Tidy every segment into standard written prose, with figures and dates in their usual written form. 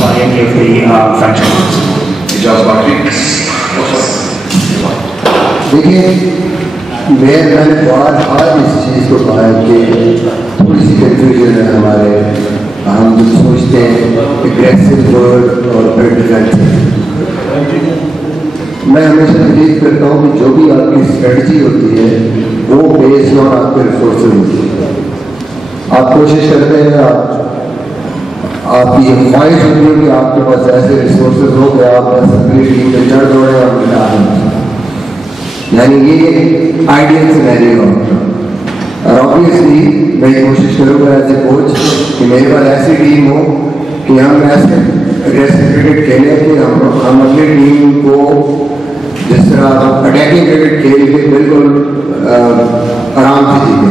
by any of the franchises. دیکھیے میں نے بار اس چیز کو کہا ہے کہ تھوڑی سی کنفیوژن ہے ہمارے. ہم جو سوچتے ہیں اگریسو ورڈ اور ڈیفینسو. میں ہمیشہ بلیو کرتا ہوں کہ جو بھی آپ کی اسٹریٹجی ہوتی ہے وہ بیسڈ آن آپ کے ریسورسز ہوتی ہے. آپ کوشش کرتے ہیں آپ کی یہ خواہش ہوتی ہے کہ آپ کے پاس ایسے ریسورسز ہو کہ آپ بس اپنی ٹیم پہ چڑھ دوڑیں اور ملا دیں. یعنی یہ آئیڈیل سینیریو ہوتا ہے. اور آبویسلی میں یہ کوشش کروں گا ایز اے کوچ کہ میرے پاس ایسی ٹیم ہو کہ ہم ایسے اگریسو کرکٹ کھیلیں کہ ہم اپنی ٹیم کو جس طرح اٹیکنگ کرکٹ کھیل کے بالکل آرام سے جیتے.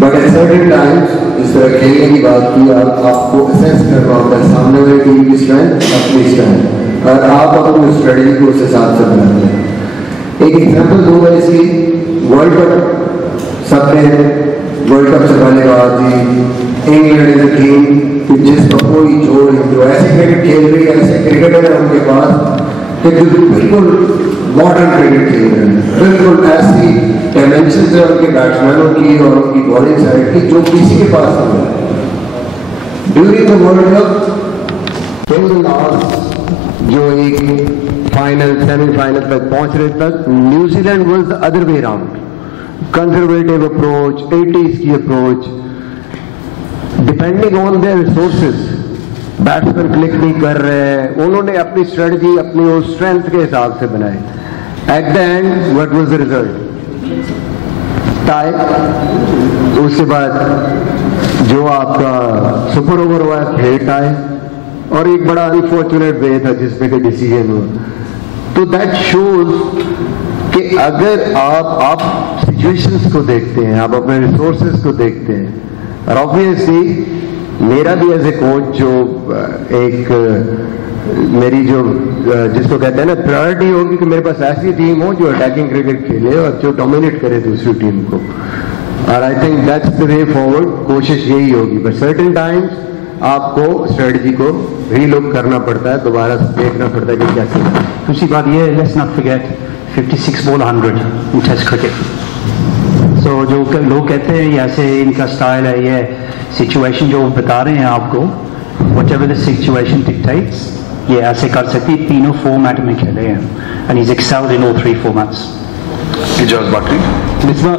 بٹ ایٹ سرٹن ٹائمس اس طرح کھیلنے کی بات کی آپ کو اسیس کرنا ہوتا ہے سامنے والی ٹیم کی اسٹرینتھ اپنی اسٹرینتھ اور آپ اپنی اسٹریٹجی کو اس حساب سے بناتے ہیں. ایک ایگزامپل دوں گا اس کی. ورلڈ کپ سب نے ورلڈ کپ سے پہلے کہا جی انگلینڈ از اے ٹیم جس کا کوئی جوڑ نہیں, جو ایسے کرکٹ کھیل رہی ہے, ایسے کرکٹر ہیں ان کے پاس کہ جو بالکل ماڈرن کرکٹ کھیل رہے ہیں, بالکل ایسی ڈائمینشنز ہیں ان کے بیٹسمینوں کی اور ان کی بالنگ سائڈ کی جو کسی کے پاس نہیں ہے. ڈیورنگ دا ورلڈ کپ جو ایک فائنل سیمی فائنل تک پہنچ رہے تک New Zealand was the other way round. Conservative approach, 80s کی approach, depending on their resources. Batsman click نہیں کر رہے, انہوں نے اپنی اسٹریٹجی اپنی اسٹرینتھ کے حساب سے بنائی. At the end what was the result? Tie. اس کے بعد جو آپ کا سپر اوور ہوا ہے ٹائی, اور ایک بڑا انفارچونیٹ وے تھا جس میں کہ ڈیسیژن ہوا. تو دیٹ شوز کہ اگر آپ سچویشنس کو دیکھتے ہیں, آپ اپنے ریسورسز کو دیکھتے ہیں, اور آبویسلی میرا بھی ایز اے کوچ جو ایک میری جو جس کو کہتے ہیں نا پرائرٹی ہوگی کہ میرے پاس ایسی ٹیم ہو جو اٹیکنگ کرکٹ کھیلے اور جو ڈومینیٹ کرے دوسری ٹیم کو. اور I think that's the way forward. کوشش یہی ہوگی. بٹ سرٹن ٹائمس آپ کو اسٹریٹجی کو ری لک کرنا پڑتا ہے, دوبارہ دیکھنا پڑتا ہے کہ کیسے. دوسری بات یہ ہے, let's not forget 56 ball 100 in test cricket. So جو لوگ کہتے ہیں یہ ایسے ان کا اسٹائل ہے, یہ سچویشن جو بتا رہے ہیں آپ کو, whatever the situation dictates, یہ ایسے کر سکتی. تینوں فارمیٹ میں کھیلے ہیں and has excelled in all 3 formats. Ijaz باقی اس میں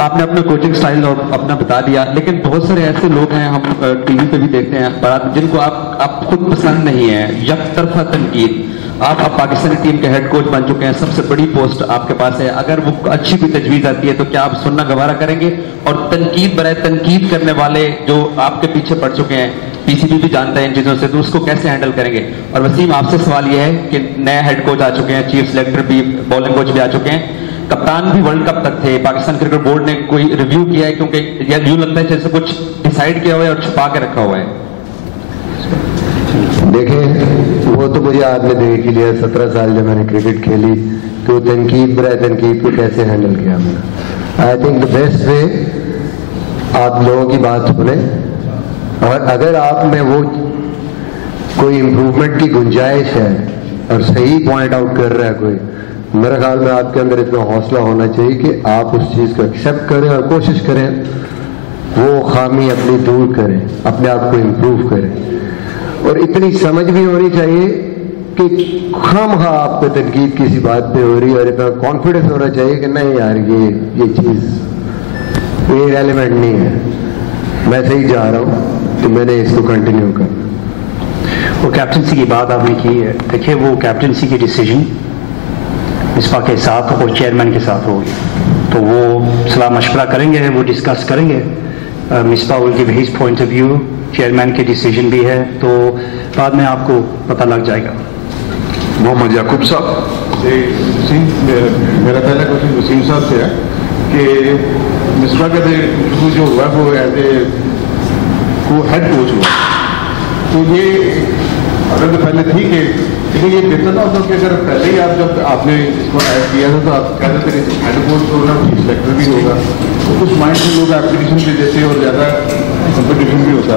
آپ نے اپنا کوچنگ سٹائل اپنا بتا دیا, لیکن بہت سارے ایسے لوگ ہیں, ہم ٹی وی پہ بھی دیکھتے ہیں, جن کو آپ خود پسند نہیں ہے, یک طرفہ تنقید. آپ پاکستانی ٹیم کے ہیڈ کوچ بن چکے ہیں, سب سے بڑی پوسٹ آپ کے پاس ہے. اگر وہ اچھی کوئی تجویز آتی ہے تو کیا آپ سننا گوارا کریں گے؟ اور تنقید برائے تنقید کرنے والے جو آپ کے پیچھے پڑ چکے ہیں, پی سی بی بھی جانتا ہے ان چیزوں سے, تو اس کو کیسے ہینڈل کریں گے؟ اور وسیم آپ سے سوال یہ ہے کہ نئے ہیڈ کوچ آ چکے ہیں, چیف سلیکٹر بھی, بالنگ کوچ بھی آ چکے ہیں, کپتان بھی ورلڈ کپ تک تھے. پاکستان کرکٹ بورڈ نے کوئی ریویو کیا ہے؟ کیونکہ یوں لگتا ہے جیسے کچھ ڈیسائیڈ کیا ہوا ہے اور چھپا کے رکھا ہوا ہے. دیکھیں وہ تو مجھے آپ نے دیکھ لیا 17 سال جب میں نے کرکٹ کھیلی, تو تنقید برائے تنقید کو کیسے ہینڈل کیا میں نے. I think the best way آپ لوگوں کی بات سنیں, اور اگر آپ میں وہ کوئی امپروومنٹ کی گنجائش ہے اور صحیح پوائنٹ آؤٹ کر رہا ہے کوئی, میرے خیال میں آپ کے اندر اتنا حوصلہ ہونا چاہیے کہ آپ اس چیز کو ایکسیپٹ کریں اور کوشش کریں وہ خامی اپنی دور کریں, اپنے آپ کو امپروو کریں. اور اتنی سمجھ بھی ہونی چاہیے کہ خواہ آپ کو تنقید کسی بات پہ ہو رہی ہے, اور اتنا کانفیڈنس ہونا چاہیے کہ نہیں یار یہ چیز یہ ریلیونٹ نہیں ہے, میں صحیح جا رہا ہوں تو میں نے اس کو کنٹینیو کرنا. وہ کیپٹنسی کی بات آپ نے کی ہے, دیکھیے وہ کیپٹنسی کی ڈیسیجن مصباح کے ساتھ اور چیئرمین کے ساتھ ہوگی, تو وہ صلاح مشورہ کریں گے, وہ ڈسکس کریں گے. Misbah will give his point of view, chairman کی ڈیسیجن بھی ہے, تو بعد میں آپ کو پتہ لگ جائے گا. محمد یعقوب صاحب. میرا پہلا کوشچن وسیم صاحب سے ہے کہ مصباح کا جو ہوا وہ ایز اے ہیڈ کوچ ہوا, تو یہ اگر تو پہلے ٹھیک ہے, لیکن یہ بہتر نہ ہوتا کہ اگر پہلے ہی جب آپ نے اس کو ایڈ کیا تھا تو آپ کہتے تھے ہیڈ کوچ ہوگا, چیف سلیکٹر بھی ہوگا, تو کچھ مائنڈ سے لوگ اپلیکیشن بھی دیتے اور زیادہ کمپٹیشن بھی ہوتا.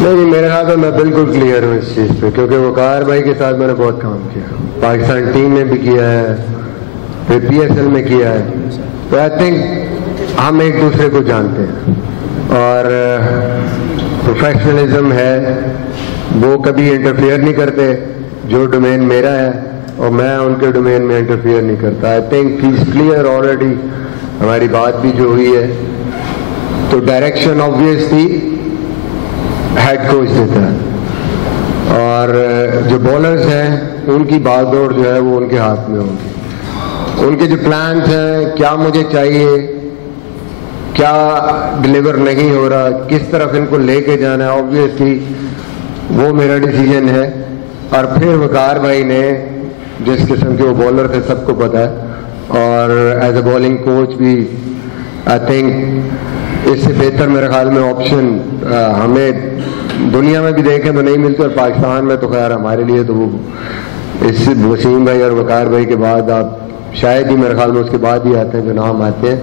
نہیں میرے خیال میں بالکل کلیئر ہوں اس چیز پہ، کیونکہ وقار بھائی کے ساتھ میں نے بہت کام کیا، پاکستان ٹیم میں بھی کیا ہے، پھر پی ایس ایل میں کیا ہے، تو آئی تھنک ہم ایک دوسرے کو جانتے ہیں اور پروفیشنلزم ہے، وہ کبھی انٹرفیئر نہیں کرتے، جو ڈومین میرا ہے اور میں ان کے ڈومین میں انٹرفیئر نہیں کرتا. I think he is clear already, ہماری بات بھی جو ہوئی ہے، تو ڈائریکشن آبویسلی ہیڈ کوچ دیتا ہے اور جو بولرز ہیں ان کی بات دوڑ جو ہے وہ ان کے ہاتھ میں ہوگی. ان کے جو پلانس ہیں، کیا مجھے چاہیے، کیا ڈلیور نہیں ہو رہا، کس طرف ان کو لے کے جانا ہے، آبویسلی وہ میرا ڈیسیجن ہے. اور پھر وقار بھائی نے جس قسم کے وہ بولر تھے سب کو پتا ہے، اور ایز اے بالنگ کوچ بھی آئی تھنک اس سے بہتر میرے خیال میں آپشن ہمیں دنیا میں بھی دیکھیں تو نہیں ملتے، اور پاکستان میں تو خیر ہمارے لیے تو وہ اس سے وسیم بھائی اور وقار بھائی کے بعد آپ شاید ہی میرے خیال میں اس کے بعد ہی آتے ہیں جو نام آتے ہیں.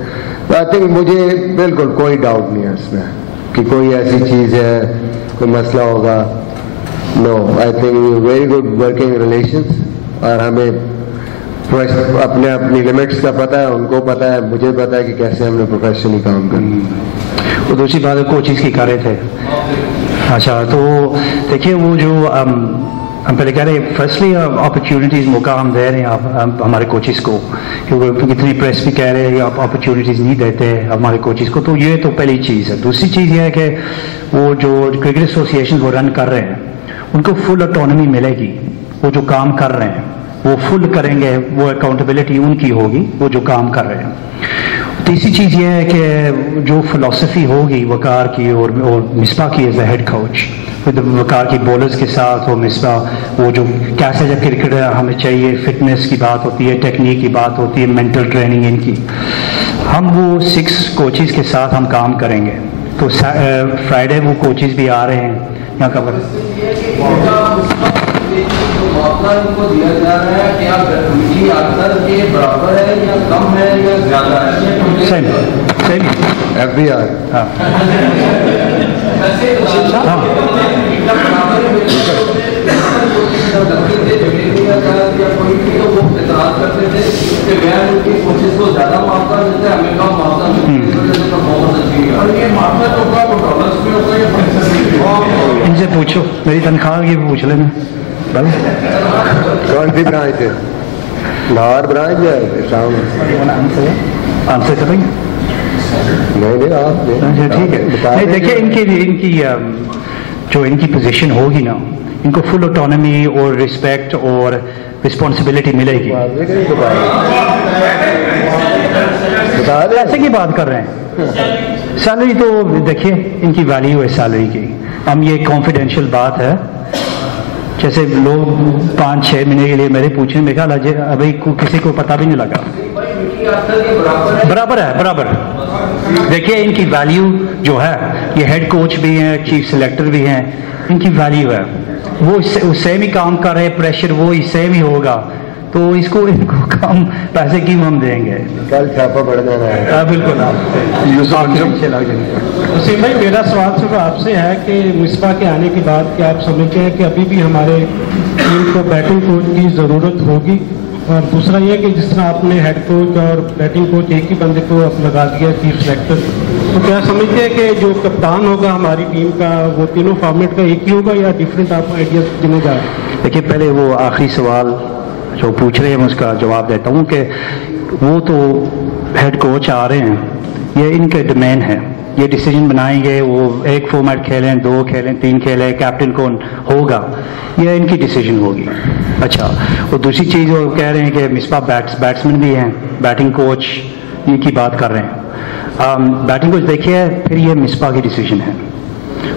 تو آئی تھنک مجھے بالکل کوئی ڈاؤٹ نہیں ہے اس میں کہ کوئی ایسی چیز ہے، کوئی مسئلہ ہوگا. No, I think very good working relations, اور ہمیں اپنے اپنی لمٹس کا پتہ ہے، ان کو پتہ ہے، مجھے پتہ ہے کہ کیسے ہم نے پروفیشنلی کام کرنا. وہ دوسری بات کوچز کی کر رہے تھے. اچھا، تو دیکھیے وہ جو ہم پہلے کہہ رہے ہیں، فرسٹلی اپرچونیٹیز موقع ہم دے رہے ہیں ہمارے کوچز کو، کیونکہ کتنی پریس بھی کہہ رہے ہیں آپ اپرچونیٹیز نہیں دیتے ہمارے کوچز کو. تو یہ تو پہلی چیز ہے. دوسری چیز یہ ہے کہ وہ جو کرکٹ ایسوسیشن وہ رن کر رہے ہیں ان کو فل اٹانومی ملے گی. وہ جو کام کر رہے ہیں وہ فل کریں گے، وہ اکاؤنٹیبلٹی ان کی ہوگی وہ جو کام کر رہے ہیں. تیسری چیز یہ ہے کہ جو فلسفی ہوگی وقار کی اور مصباح کی ایز اے ہیڈ کوچ، وقار کی بولرز کے ساتھ اور مصباح وہ جو کیسے جب کرکٹ ہمیں چاہیے، فٹنس کی بات ہوتی ہے، ٹیکنیک کی بات ہوتی ہے، مینٹل ٹریننگ ان کی، ہم وہ 6 کوچز کے ساتھ ہم کام کریں گے. تو فرائیڈے وہ کوچز بھی آ رہے ہیں یہاں کا. ان کو دیا جا رہا ہے کہ آپ ملی اکثر کے برابر ہے یا کم ہے یا زیادہ ہے؟ Same F B R. ہاں اعتراض کرتے تھے کہ غیر ملکی کوچز کو زیادہ معاوضہ ملتا ہے، ہمیں کم معاوضہ اور یہ معاوضہ جو ہوگا وہ ڈالرس میں ہوگا یا ان سے پوچھو، میری تنخواہ کی پوچھ لینا. کون سی برانچ ہے؟ لاہور برانچ ہے آنسر کریں گے؟ نہیں آپ ٹھیک ہے. دیکھیے ان کی جو ان کی پوزیشن ہوگی نا، ان کو فل اٹانومی اور رسپیکٹ اور رسپانسبلٹی ملے گی. ایسے کی بات کر رہے ہیں. سیلری تو دیکھیے ان کی ویلیو ہے سیلری کی. ہم یہ کانفیڈینشیل بات ہے، جیسے لوگ 5-6 مہینے کے لیے میرے پوچھیں، میں کہا ابھی کسی کو پتہ بھی نہیں لگا. برابر ہے، برابر. دیکھیے ان کی ویلیو جو ہے، یہ ہیڈ کوچ بھی ہیں، چیف سلیکٹر بھی ہیں، ان کی ویلیو ہے. وہ سیم ہی کام کر رہے، پریشر وہی سیم ہی ہوگا، تو ان کو کم پیسے کیوں ہم دیں گے؟ کل چھاپا پڑ جانا ہے. بالکل. وسیم بھائی، میرا سوال صرف آپ سے ہے کہ مصباح کے آنے کے بعد کیا آپ سمجھتے ہیں کہ ابھی بھی ہمارے ٹیم کو بیٹنگ کوچ کی ضرورت ہوگی؟ اور دوسرا یہ کہ جس طرح آپ نے ہیڈ کوچ اور بیٹنگ کوچ ایک ہی بندے کو لگا دیا چیف سلیکٹر، تو کیا سمجھتے ہیں کہ جو کپتان ہوگا ہماری ٹیم کا وہ تینوں فارمیٹ کا ایک ہی ہوگا یا ڈفرینٹ آپ آئیڈیاز دینے جا رہے ہیں؟ دیکھیے پہلے وہ آخری سوال جو پوچھ رہے ہیں میں اس کا جواب دیتا ہوں کہ وہ تو ہیڈ کوچ آ رہے ہیں، یہ ان کے ڈومین ہے، یہ ڈیسیجن بنائیں گے. وہ ایک فارمیٹ کھیلیں، 2 کھیلیں، 3 کھیلیں، کیپٹن کون ہوگا، یہ ان کی ڈیسیجن ہوگی. اچھا، اور دوسری چیز وہ کہہ رہے ہیں کہ مصباح بیٹسمین بھی ہیں، بیٹنگ کوچ ان کی بات کر رہے ہیں. بیٹنگ کوچ دیکھیے پھر یہ مصباح کی ڈیسیجن ہے.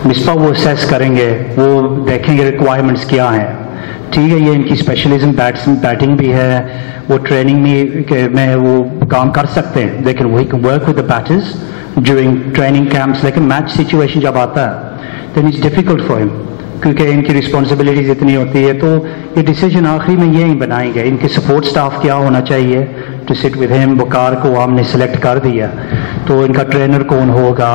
مصباح وہ اسیس کریں گے، وہ دیکھیں گے ریکوائرمنٹس کیا ہیں. ٹھیک ہے، یہ ان کی اسپیشلزم بیٹنگ بھی ہے، وہ ٹریننگ میں وہ کام کر سکتے ہیں، لیکن وہی work with the batters during training camps. لیکن میچ سچویشن جب آتا ہے دین اٹس ڈیفیکلٹ فار ہم، کیونکہ ان کی رسپانسبلٹیز اتنی ہوتی ہے. تو یہ ڈیسیجن آخری میں یہی بنائیں گے. ان کے سپورٹ سٹاف کیا ہونا چاہیے ٹو سٹ ود ہم. وقار کو ہم نے سلیکٹ کر دیا، تو ان کا ٹرینر کون ہوگا،